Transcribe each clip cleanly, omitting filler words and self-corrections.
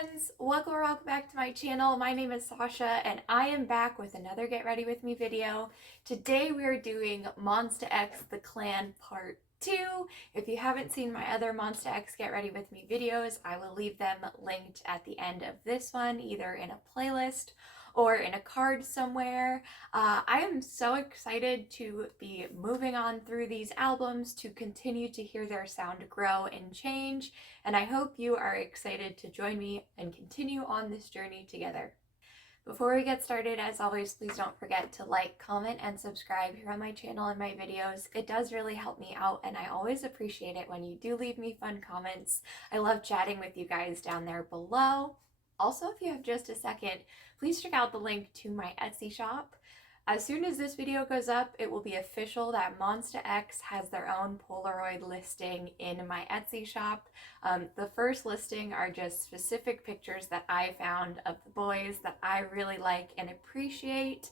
friends, welcome back to my channel. My name is Sasha and I am back with another Get Ready With Me video. Today we are doing Monsta X The Clan Part 2. If you haven't seen my other Monsta X Get Ready With Me videos, I will leave them linked at the end of this one, either in a playlist or in a card somewhere. I am so excited to be moving on through these albums, to continue to hear their sound grow and change, and I hope you are excited to join me and continue on this journey together. Before we get started, as always, please don't forget to like, comment, and subscribe here on my channel and my videos. It does really help me out, and I always appreciate it when you do leave me fun comments. I love chatting with you guys down there below. Also, if you have just a second, please check out the link to my Etsy shop. As soon as this video goes up, it will be official that Monsta X has their own Polaroid listing in my Etsy shop. The first listing are just specific pictures that I found of the boys that I really like and appreciate.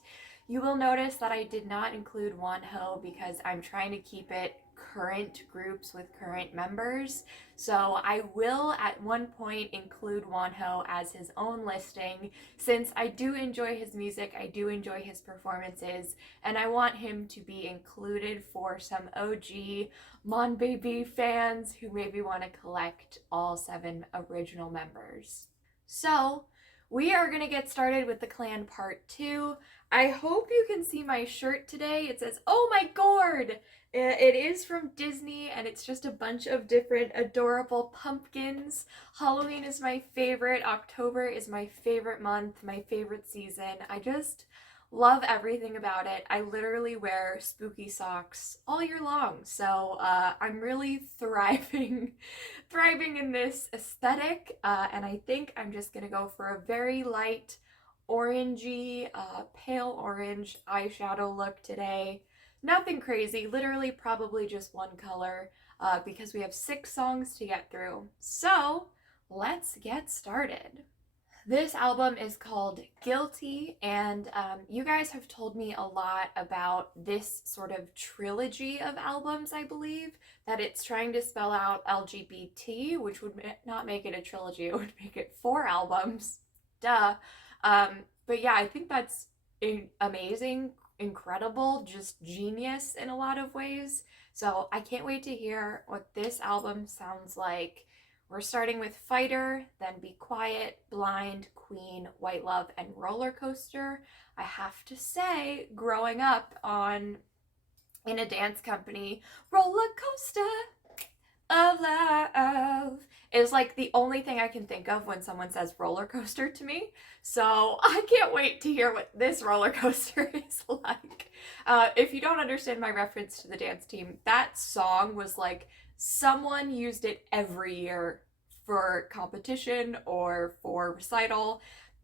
You will notice that I did not include Wonho because I'm trying to keep it current groups with current members. So I will at one point include Wonho as his own listing, since I do enjoy his music, I do enjoy his performances, and I want him to be included for some OG Mon Baby fans who maybe want to collect all 7 original members. So we are going to get started with the clan part 2. I hope you can see my shirt today. It says, "Oh my gourd!" It is from Disney, and it's just a bunch of different adorable pumpkins. Halloween is my favorite. October is my favorite month, my favorite season. I just love everything about it. I literally wear spooky socks all year long, so I'm really thriving in this aesthetic, and I think I'm just gonna go for a very light orangey, pale orange eyeshadow look today. Nothing crazy, literally probably just one color, because we have 6 songs to get through. So let's get started. This album is called Guilty, and you guys have told me a lot about this sort of trilogy of albums, I believe, that it's trying to spell out LGBT, which would not make it a trilogy, it would make it 4 albums. Duh. But yeah, I think that's amazing, incredible, just genius in a lot of ways. So I can't wait to hear what this album sounds like. We're starting with Fighter, then Be Quiet, Blind, Queen, White Love, and Roller Coaster. I have to say, growing up in a dance company, Roller Coaster of Love is like the only thing I can think of when someone says roller coaster to me. So I can't wait to hear what this roller coaster is like. If you don't understand my reference to the dance team, that song was like someone used it every year for competition or for recital.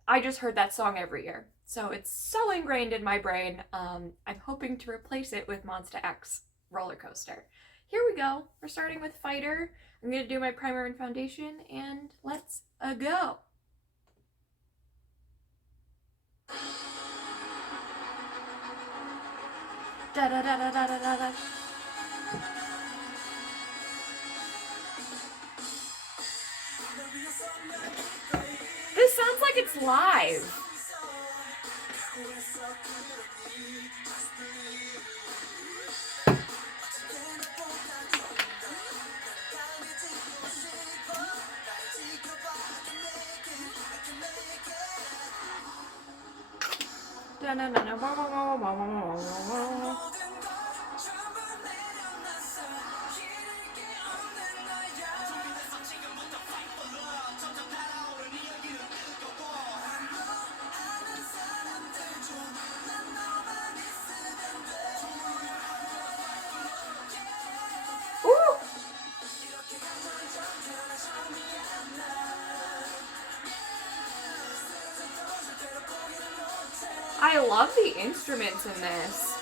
I just heard that song every year. So it's so ingrained in my brain. I'm hoping to replace it with Monsta X Roller Coaster. Here we go. We're starting with Fighter. I'm going to do my primer and foundation, and let's go. Da da da da da da da da. This sounds like it's live. I love the instruments in this.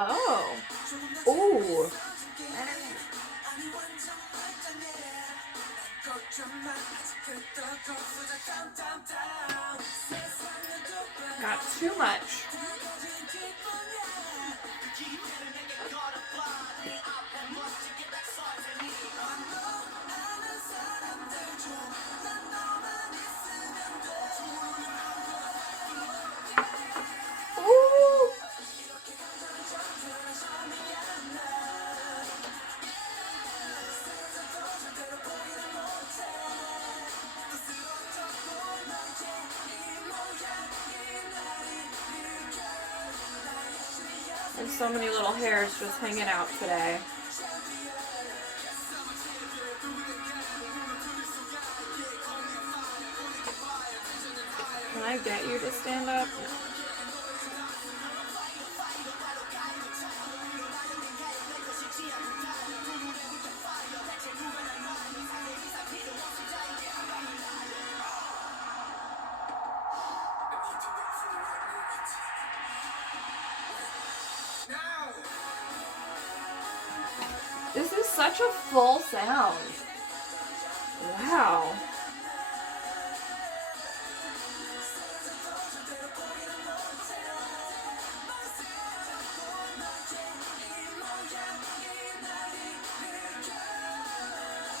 Oh. Ooh. Got too much. Ooh. There's so many little hairs just hanging out today. Can I get you to stand up? This is such a full sound. Wow.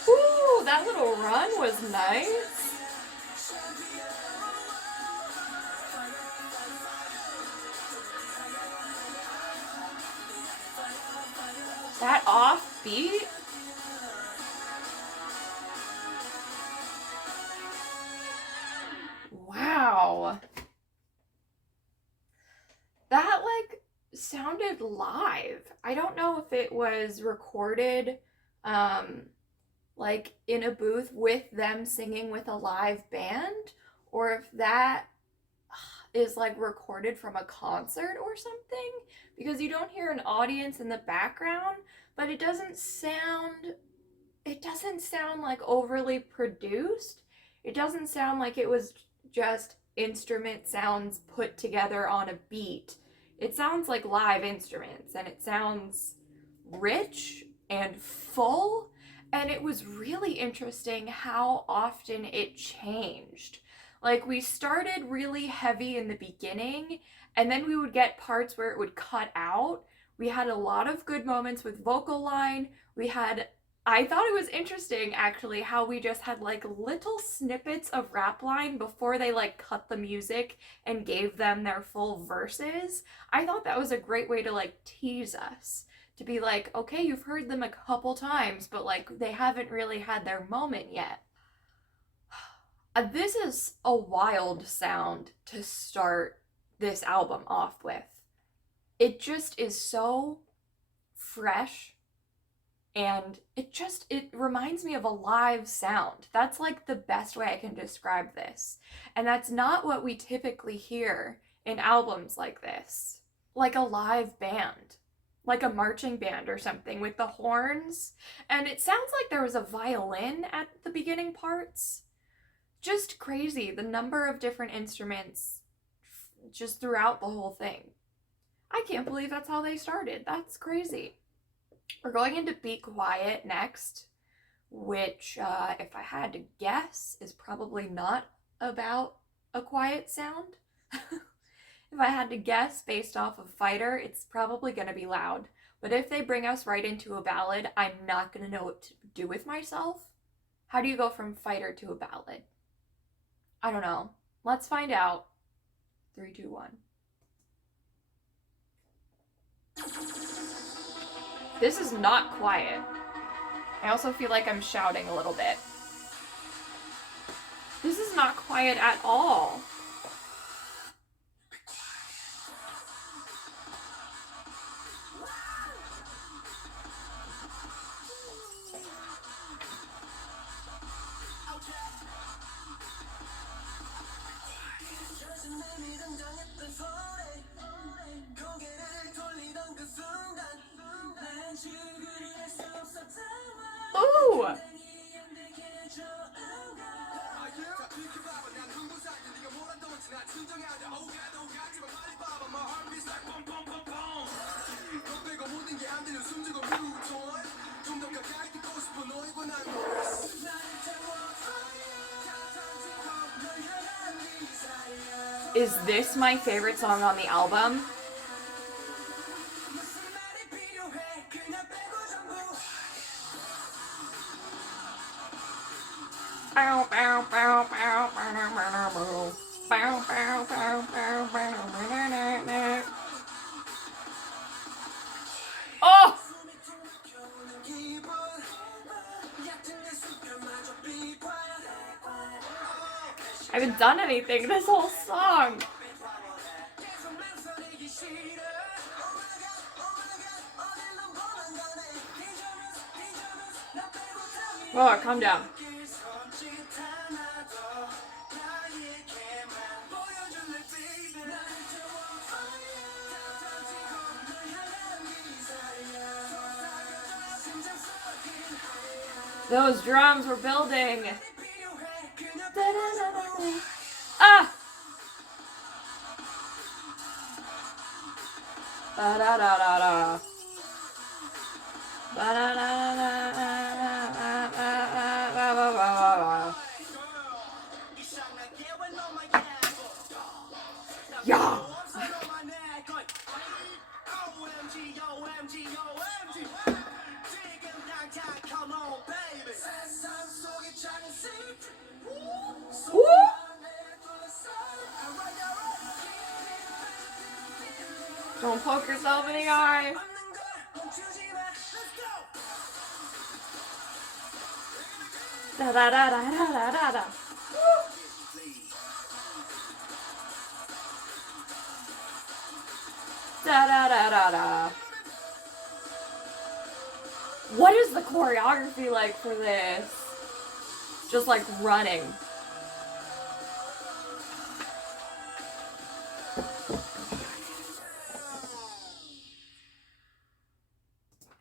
Ooh, that little run was nice. That offbeat. Wow. That like sounded live. I don't know if it was recorded like in a booth with them singing with a live band, or if that is like recorded from a concert or something, because you don't hear an audience in the background, but it doesn't sound like overly produced. It doesn't sound like it was just instrument sounds put together on a beat. It sounds like live instruments, and it sounds rich and full, and it was really interesting how often it changed. Like, we started really heavy in the beginning, and then we would get parts where it would cut out. We had a lot of good moments with vocal line. I thought it was interesting actually how we just had like little snippets of rap line before they like cut the music and gave them their full verses. I thought that was a great way to like tease us, to be like, okay, you've heard them a couple times, but like they haven't really had their moment yet. This is a wild sound to start this album off with. It just is so fresh, and it reminds me of a live sound. That's like the best way I can describe this. And that's not what we typically hear in albums like this. Like a live band, like a marching band or something with the horns. And it sounds like there was a violin at the beginning parts. Just crazy, the number of different instruments just throughout the whole thing. I can't believe that's how they started. That's crazy. We're going into Be Quiet next, which, if I had to guess, is probably not about a quiet sound. If I had to guess based off of Fighter, it's probably going to be loud. But if they bring us right into a ballad, I'm not going to know what to do with myself. How do you go from Fighter to a ballad? I don't know. Let's find out. 3, 2, 1. This is not quiet. I also feel like I'm shouting a little bit. This is not quiet at all. Ooh! Is this my favorite song on the album? Oh! I haven't done anything this whole song. Oh, calm down. Those drums were building. Ah! Da da da da da. Da da da da da. Yeah. Woo! Don't poke yourself in the eye. Da da da da da da da da. Da da da da da. What is the choreography like for this? Just like running.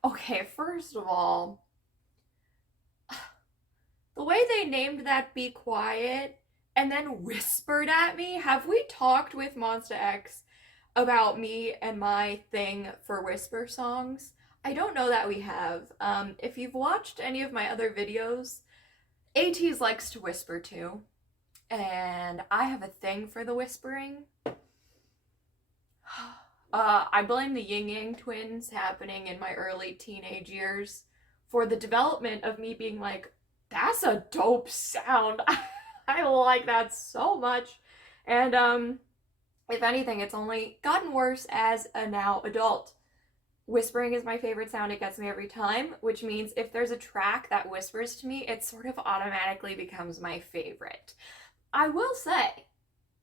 Okay, first of all, the way they named that Be Quiet and then whispered at me, have we talked with Monsta X about me and my thing for whisper songs? I don't know that we have. If you've watched any of my other videos, ATEEZ likes to whisper too, and I have a thing for the whispering. I blame the Yin Yang twins happening in my early teenage years for the development of me being like, that's a dope sound. I like that so much. And if anything, it's only gotten worse as a now adult. Whispering is my favorite sound. It gets me every time, which means if there's a track that whispers to me, it sort of automatically becomes my favorite. I will say,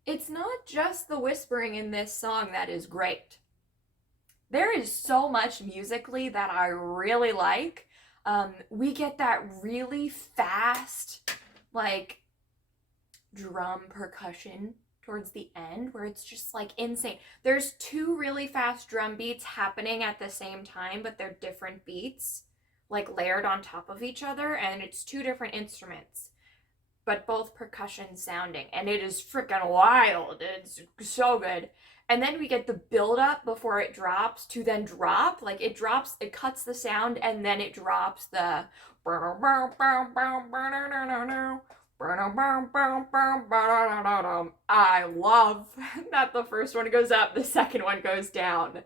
it's not just the whispering in this song that is great. There is so much musically that I really like. We get that really fast, like, drum percussion towards the end where it's just like insane. There's two really fast drum beats happening at the same time, but they're different beats, like layered on top of each other, and it's two different instruments, but both percussion sounding, and it is freaking wild. It's so good. And then we get the build up before it drops to then drop. Like it drops, it cuts the sound, and then it drops the I love that the first one goes up, the second one goes down.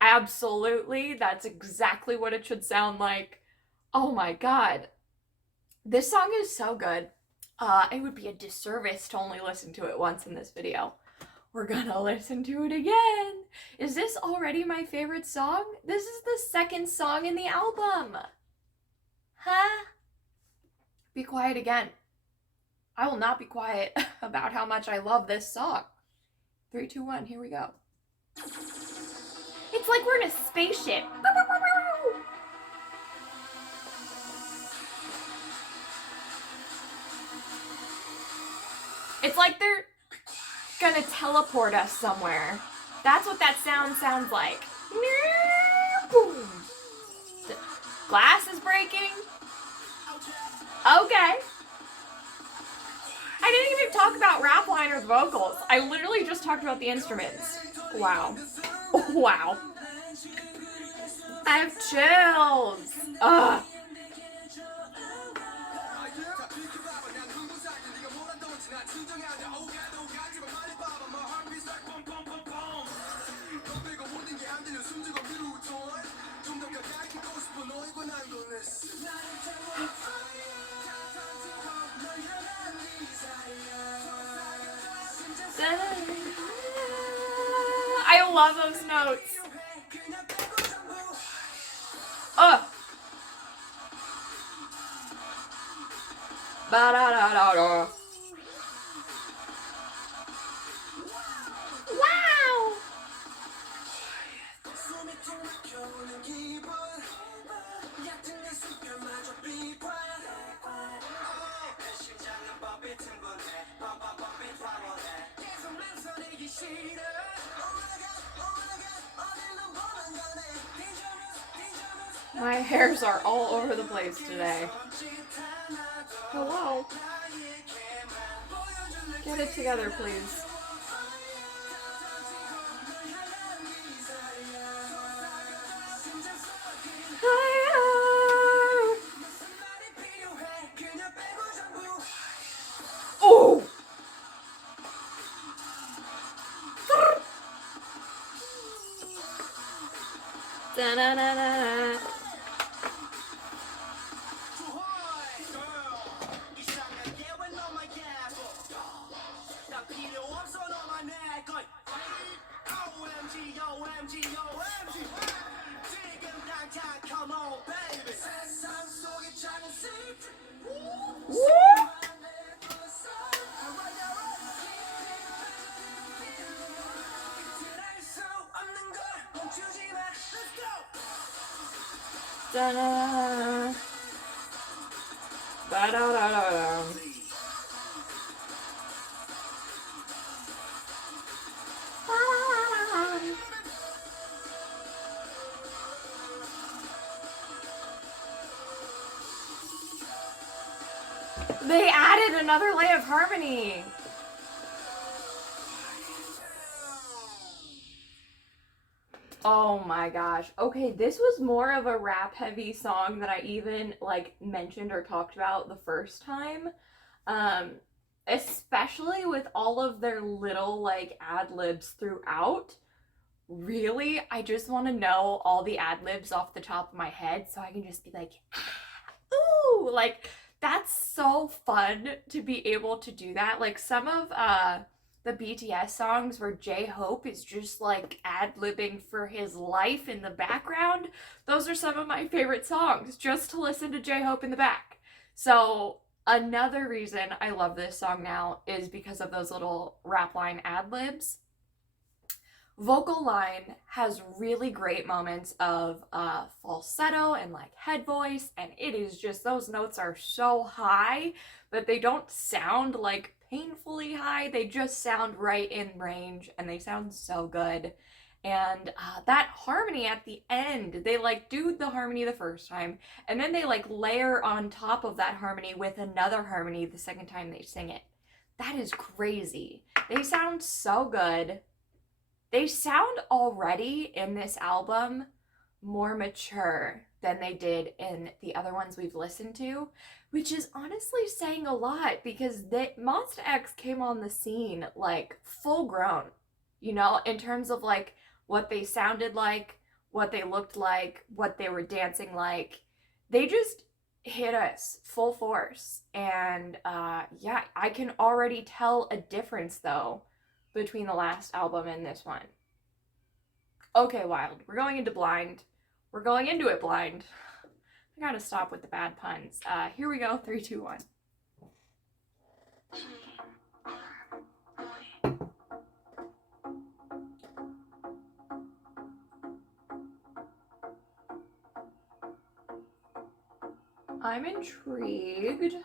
Absolutely, that's exactly what it should sound like. Oh my god. This song is so good. It would be a disservice to only listen to it once in this video. We're gonna listen to it again. Is this already my favorite song? This is the second song in the album. Huh? Be quiet again. I will not be quiet about how much I love this song. 3, 2, 1, here we go. It's like we're in a spaceship. It's like they're gonna teleport us somewhere. That's what that sound sounds like. The glass is breaking. Okay. I didn't even talk about rap line or the vocals. I literally just talked about the instruments. Wow. Wow. I have chills. Ugh. I love those notes. Ugh. Ba-da-da-da-da. Wow. My hairs are all over the place today. Hello. Get it together, please. Oh! Da-na-na-na-na. Da-da. Ba-da-da-da-da. They added another layer of harmony. Oh my gosh. Okay, this was more of a rap heavy song than I even like mentioned or talked about the first time. Especially with all of their little like ad libs throughout. Really, I just want to know all the ad libs off the top of my head so I can just be like, ooh, like that's so fun to be able to do that. Like some of the BTS songs where J-Hope is just like ad-libbing for his life in the background. Those are some of my favorite songs, just to listen to J-Hope in the back. So another reason I love this song now is because of those little rap line ad-libs. Vocal line has really great moments of falsetto and like head voice, and it is just, those notes are so high, but they don't sound like painfully high. They just sound right in range, and they sound so good. And that harmony at the end, they like do the harmony the first time, and then they like layer on top of that harmony with another harmony the second time they sing it. That is crazy. They sound so good. They sound already in this album more mature than they did in the other ones we've listened to, which is honestly saying a lot because Monsta X came on the scene like full grown, you know, in terms of like what they sounded like, what they looked like, what they were dancing like. They just hit us full force. And yeah, I can already tell a difference though between the last album and this one. Okay, Wild. We're going into blind. We're going into it blind. I gotta stop with the bad puns. Here we go. 3, 2, 1. I'm intrigued.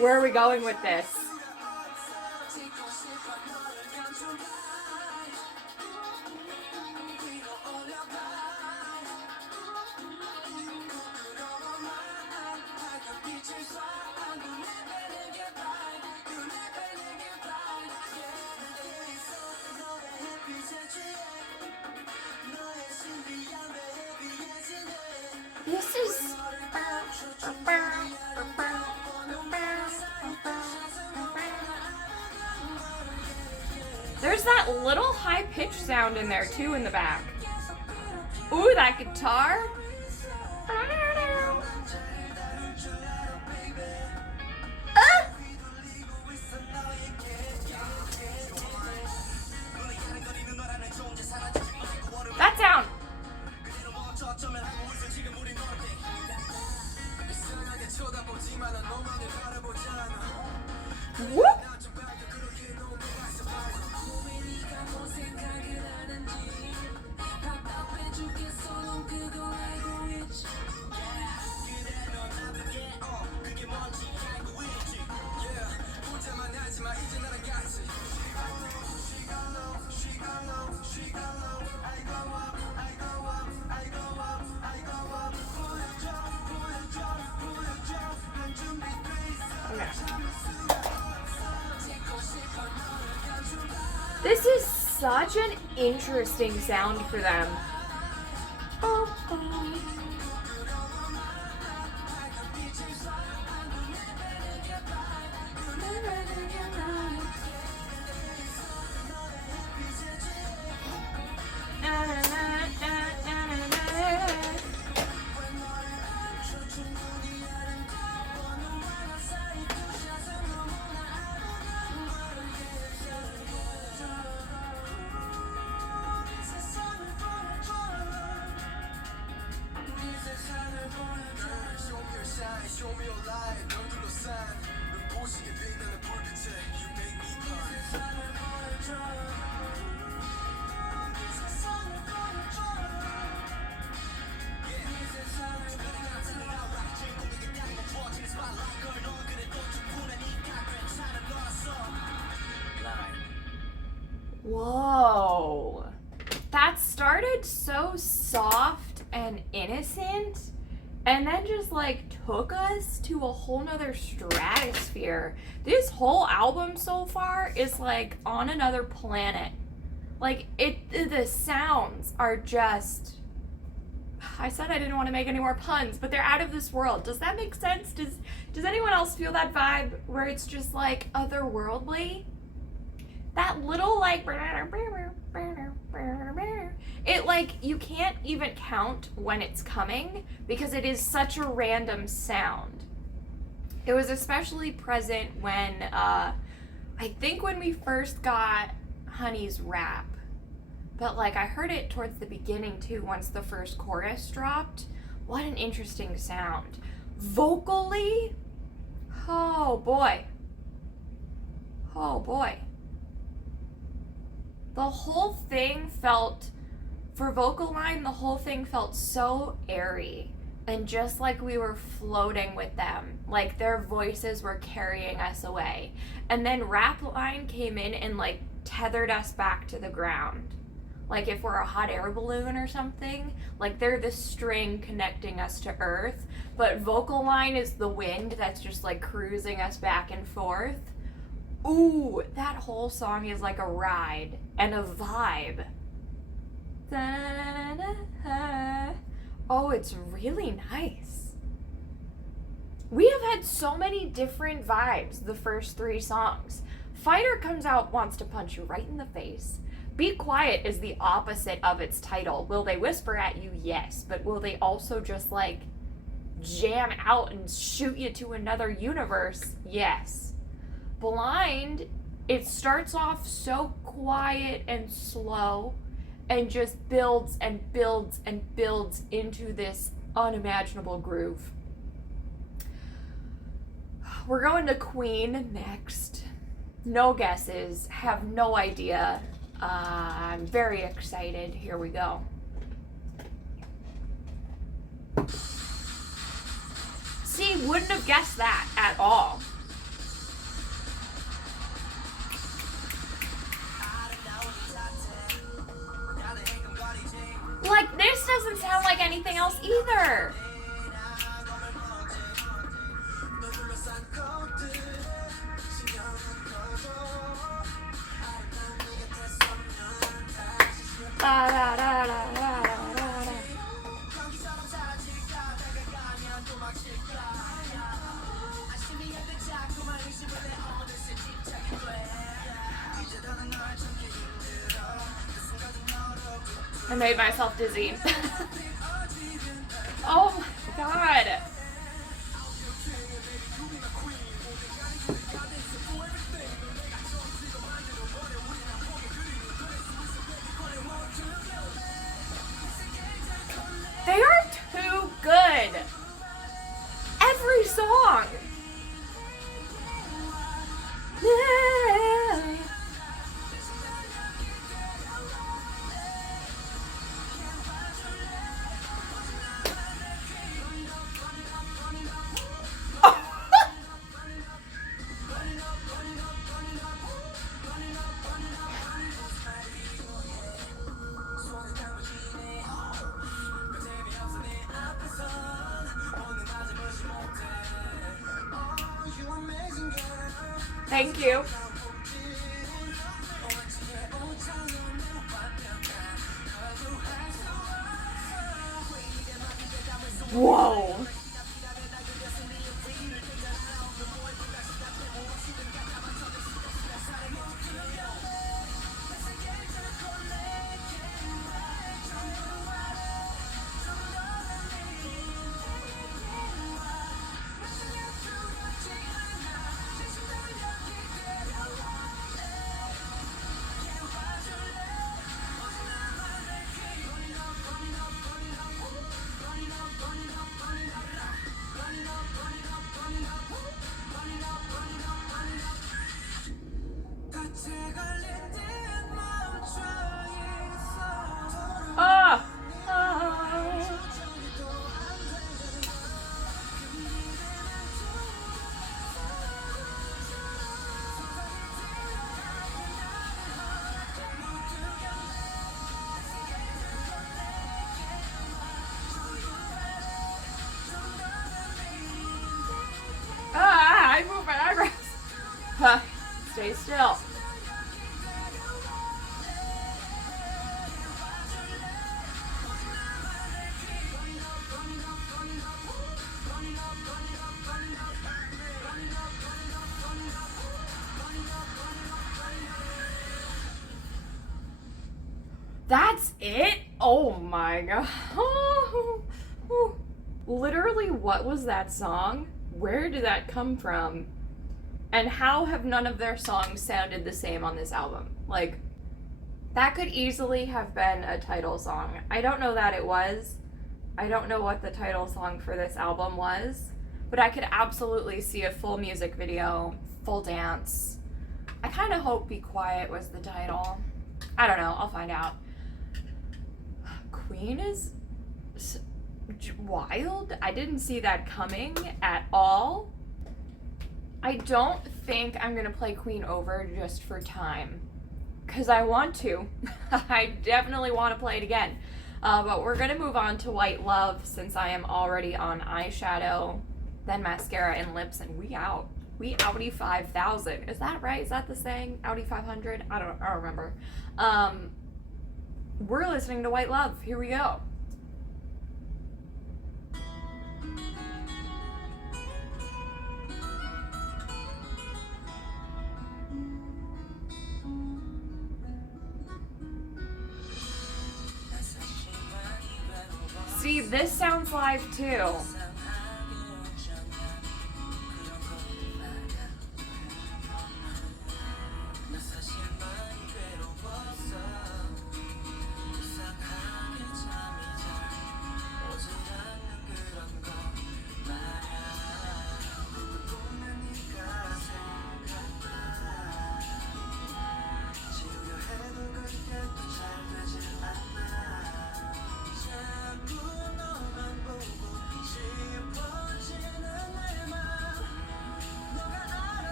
Where are we going with this? This is... There's that little high-pitched sound in there, too, in the back. Ooh, that guitar. That sound. Whoop. This is such an interesting sound for them. Whoa. That started so soft and innocent, and then just like took us to a whole nother stratosphere. This whole album so far is like on another planet. Like the sounds are just, I said I didn't want to make any more puns, but they're out of this world. Does that make sense? Does anyone else feel that vibe where it's just like otherworldly? That little like, it like, you can't even count when it's coming because it is such a random sound. It was especially present when, I think when we first got Honey's rap. But like, I heard it towards the beginning too, once the first chorus dropped. What an interesting sound. Vocally, oh boy. Oh boy. The whole thing felt, for vocal line, the whole thing felt so airy and just like we were floating with them, like their voices were carrying us away. And then rap line came in and like tethered us back to the ground. Like if we're a hot air balloon or something, like they're the string connecting us to earth, but vocal line is the wind that's just like cruising us back and forth. Ooh, that whole song is like a ride and a vibe. Oh, it's really nice. We have had so many different vibes the first 3 songs. Fighter comes out, wants to punch you right in the face. Be Quiet is the opposite of its title. Will they whisper at you? Yes. But will they also just like jam out and shoot you to another universe? Yes. Blind, it starts off so quiet and slow and just builds and builds and builds into this unimaginable groove. We're going to Queen next. No guesses, have no idea. I'm very excited. Here we go. See, wouldn't have guessed that at all. doesn't sound like anything else either. Da, da, da, da, da, da. I made myself dizzy. Oh my god. They are too good. Every song. Yeah. Thank you. Whoa. Ah! I move my eyebrows. Huh. Stay still. That's it? Oh my god. Literally, what was that song? Where did that come from? And how have none of their songs sounded the same on this album? Like, that could easily have been a title song. I don't know that it was. I don't know what the title song for this album was, but I could absolutely see a full music video, full dance. I kind of hope Be Quiet was the title. I don't know. I'll find out. Queen is wild. I didn't see that coming at all. I don't think I'm gonna play Queen over just for time, because I want to. I definitely want to play it again. But we're gonna move on to White Love, since I am already on eyeshadow, then mascara and lips, and we out. We outie 5,000. Is that right? Is that the saying? Outie 500? I don't remember. We're listening to White Love. Here we go. See, this sounds live too.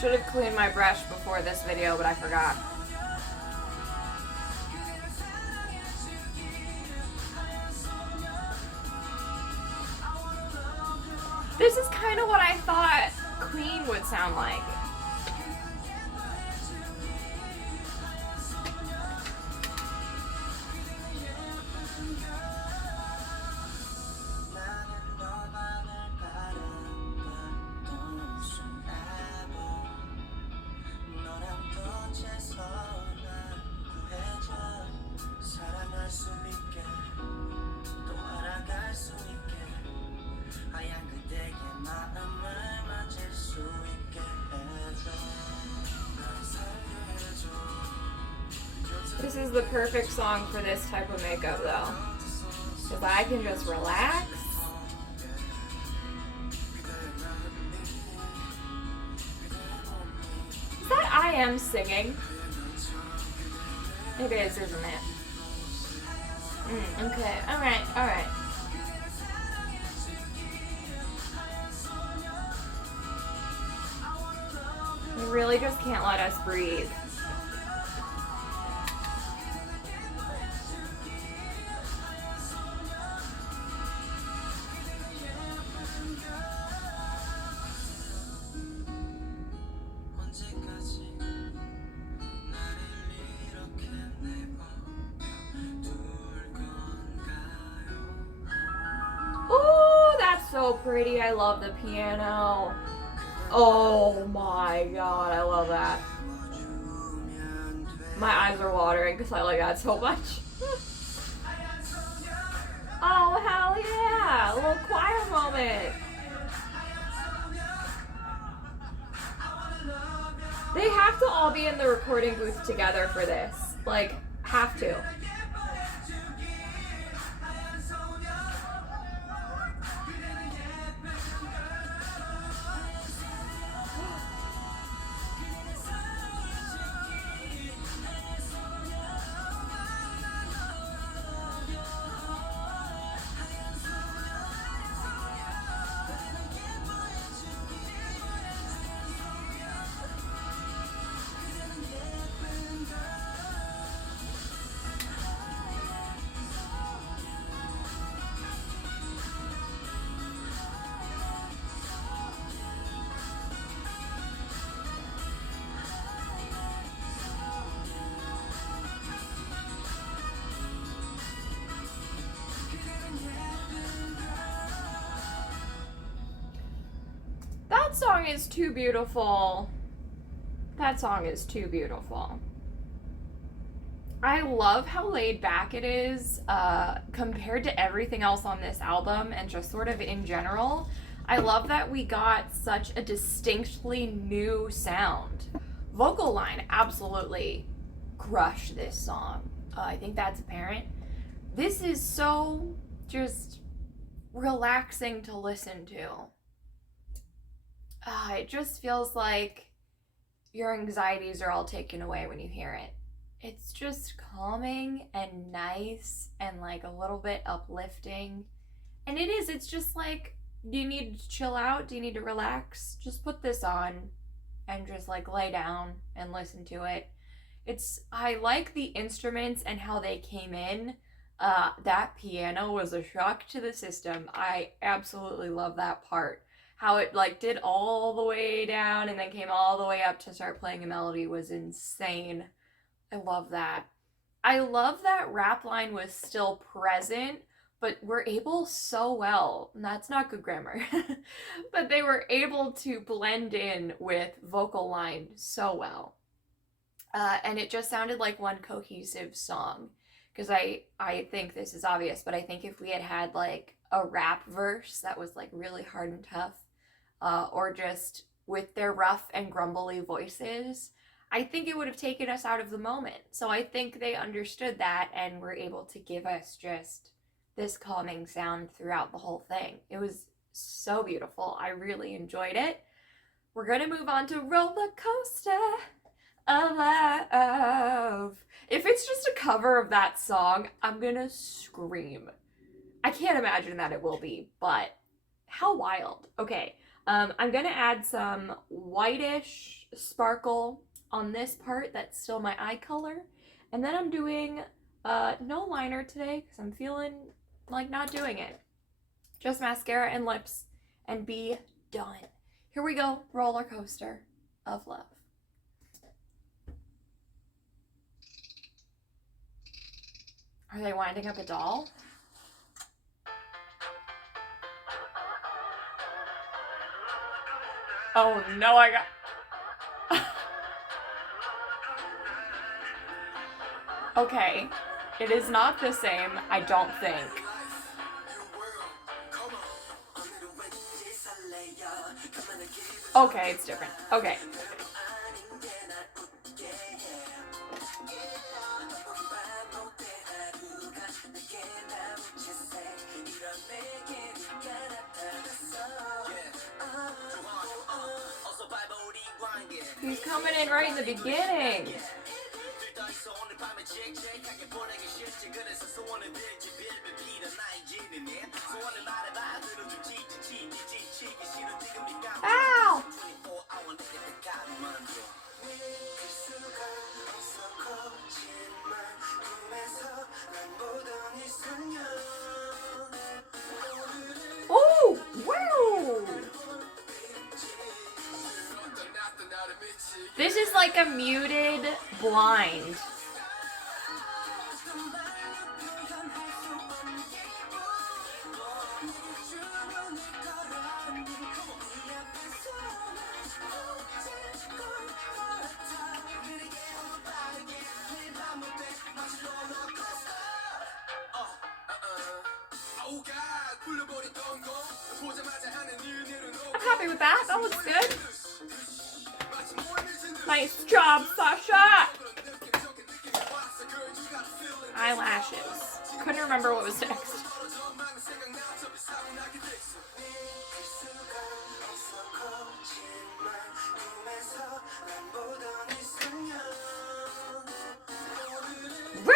Should have cleaned my brush before this video, but I forgot. This is kind of what I thought Queen would sound like. This is the perfect song for this type of makeup though, because I can just relax. Is that I Am singing? It is, isn't it? Okay, alright. You really just can't let us breathe. Oh, that's so pretty. I love the piano. Oh my god, I love that. My eyes are watering because I like that so much. Oh, hell yeah! A little choir moment. They have to all be in the recording booth together for this. Like, have to. That song is too beautiful. That song is too beautiful. I love how laid back it is compared to everything else on this album and just sort of in general. I love that we got such a distinctly new sound. Vocal line absolutely crushed this song. I think that's apparent. This is so just relaxing to listen to. It just feels like your anxieties are all taken away when you hear it. It's just calming and nice and like a little bit uplifting. And it is, it's just like, do you need to chill out? Do you need to relax? Just put this on and just like lay down and listen to it. I like the instruments and how they came in. That piano was a shock to the system. I absolutely love that part. How it like did all the way down and then came all the way up to start playing a melody was insane. I love that. I love that rap line was still present, but were able so well, and that's not good grammar, but they were able to blend in with vocal line so well. And it just sounded like one cohesive song. Because I think this is obvious, but I think if we had had like a rap verse that was like really hard and tough, or just with their rough and grumbly voices, I think it would have taken us out of the moment. So I think they understood that and were able to give us just this calming sound throughout the whole thing. It was so beautiful. I really enjoyed it. We're gonna move on to Roller Coaster of Love. If it's just a cover of that song, I'm gonna scream. I can't imagine that it will be, but how wild. Okay, I'm gonna add some whitish sparkle on this part that's still my eye color. And then I'm doing no liner today because I'm feeling like not doing it. Just mascara and lips. and be done. Here we go, roller coaster of love. Are they winding up a doll? Oh no, I got... Okay, it is not the same, I don't think. Okay, it's different. Okay. He's coming in right in the beginning. Ow! Oh, wow! This is like a muted blind. I'm happy with that. That looks good. Nice job, Sasha! Eyelashes. Couldn't remember what was next. Woo!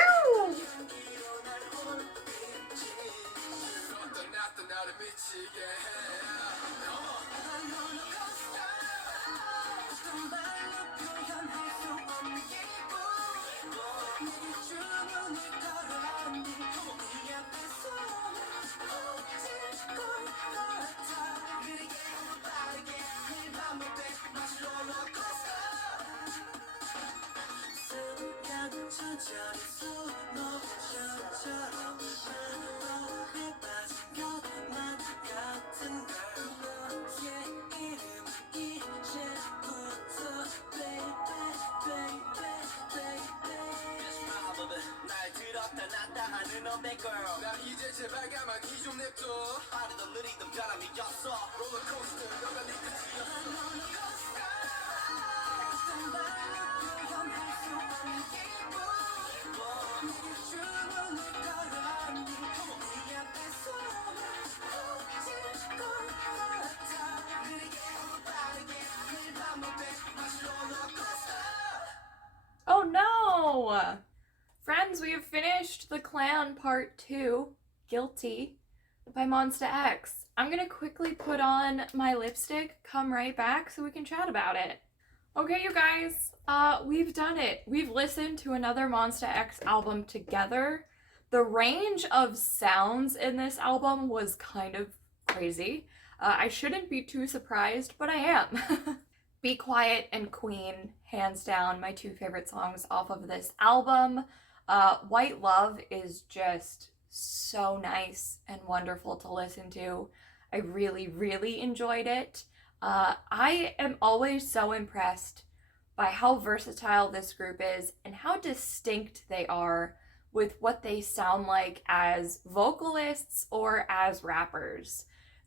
Oh no! Friends, we have finished The Clan Part 2, Guilty, by Monsta X. I'm gonna quickly put on my lipstick, come right back so we can chat about it. Okay, you guys, we've done it. We've listened to another Monsta X album together. The range of sounds in this album was kind of crazy. I shouldn't be too surprised, but I am. Be Quiet and Queen, hands down, my two favorite songs off of this album. White Love is just so nice and wonderful to listen to. I really, really enjoyed it. I am always so impressed by how versatile this group is and how distinct they are with what they sound like as vocalists or as rappers.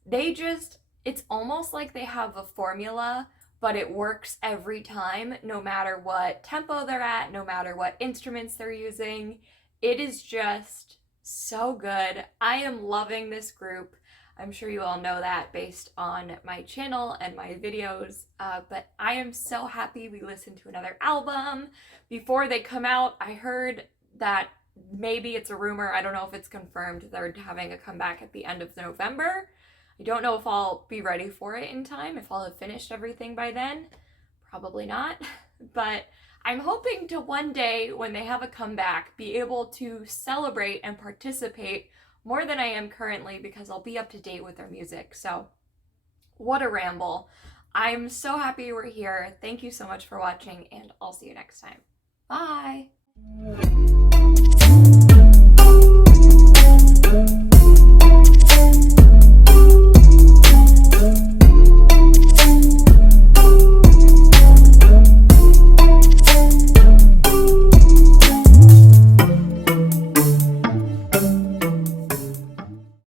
It's almost like they have a formula, but it works every time, no matter what tempo they're at, no matter what instruments they're using. It is just so good. I am loving this group. I'm sure you all know that based on my channel and my videos, but I am so happy we listened to another album. Before they come out, I heard that maybe it's a rumor, I don't know if it's confirmed, they're having a comeback at the end of November. I don't know if I'll be ready for it in time, if I'll have finished everything by then. Probably not. But I'm hoping to one day, when they have a comeback, be able to celebrate and participate more than I am currently, because I'll be up to date with their music. So what a ramble. I'm so happy we're here. Thank you so much for watching, and I'll see you next time. Bye!